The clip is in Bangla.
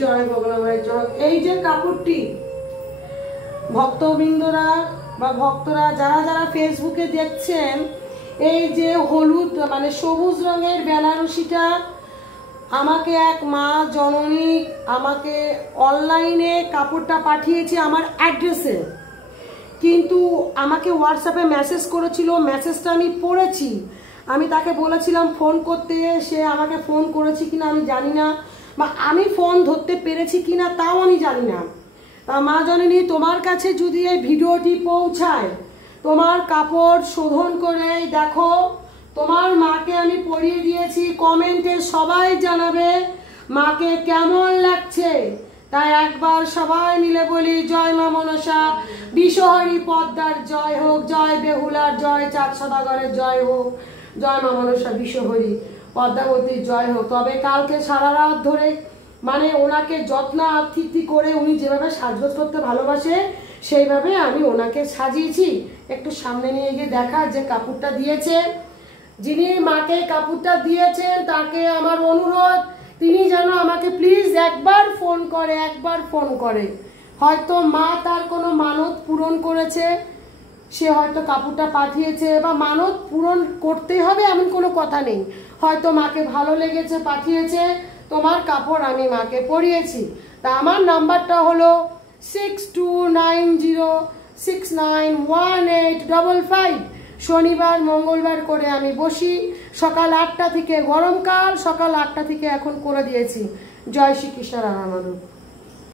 জয় ভগবানের জয়। এই যে কাপড়টি ভক্তবৃন্দরা বা ভক্তরা যারা যারা ফেসবুকে দেখছেন, এই যে হলুদ মানে সবুজ রঙের বেনারসিটা আমাকে এক মা জননী আমাকে অনলাইনে কাপড়টা পাঠিয়েছে আমার অ্যাড্রেসে, কিন্তু আমাকে হোয়াটসঅ্যাপে মেসেজ করেছিল, মেসেজটা আমি পড়েছি। আমি তাকে বলেছিলাম ফোন করতে, সে আমাকে ফোন করেছে কিনা আমি জানি না, বা আমি ফোন ধরতে পেরেছি কিনা তাও আমি জানি না। মা জননী, তোমার কাছে যদি এই ভিডিওটি পৌঁছায়, তোমার কাপড় শোধন করে দেখো, তোমার মাকে আমি পরিয়ে দিয়েছি, কমেন্টে সবাই জানাবে মাকে কেমন লাগছে। তাই একবার সবাই মিলে বলি জয় মা মনসা, বিশ্বহরি পদ্মার জয় হোক, জয় বেহুলার জয়, চাঁদ সদাগরের জয় হোক, জয় মা মনসা বিশ্বহরি পদ্মাবতীর জয় হোক। তবে কালকে সারা রাত ধরে মানে ওনাকে যত্ন আতিথ্য করে, উনি যেভাবে সাজগোজ করতে ভালোবাসে সেইভাবে আমি ওনাকে সাজিয়েছি। একটু সামনে নিয়ে গিয়ে দেখা যে কাপড়টা দিয়েছে, যিনি মাকে কাপড়টা দিয়েছেন তাকে আমার অনুরোধ, তিনি যেন আমাকে প্লিজ একবার ফোন করে। হয়তো মা তার কোনো মানত পূরণ করেছে, সে হয়তো কাপড়টা পাঠিয়েছে, বা মানত পূরণ করতেই হবে এমন কোনো কথা নেই, হয়তো মাকে ভালো লেগেছে পাঠিয়েছে, তোমার কাপড় আমি মাকে পরিয়েছি। তা আমার নাম্বারটা হলো 6290691855। শনিবার মঙ্গলবার করে আমি বসি, সকাল 8টা থেকে, গরমকাল সকাল 8টা থেকে এখন করে দিয়েছি। জয় শ্রীকৃষ্ণ রাধা মাধব।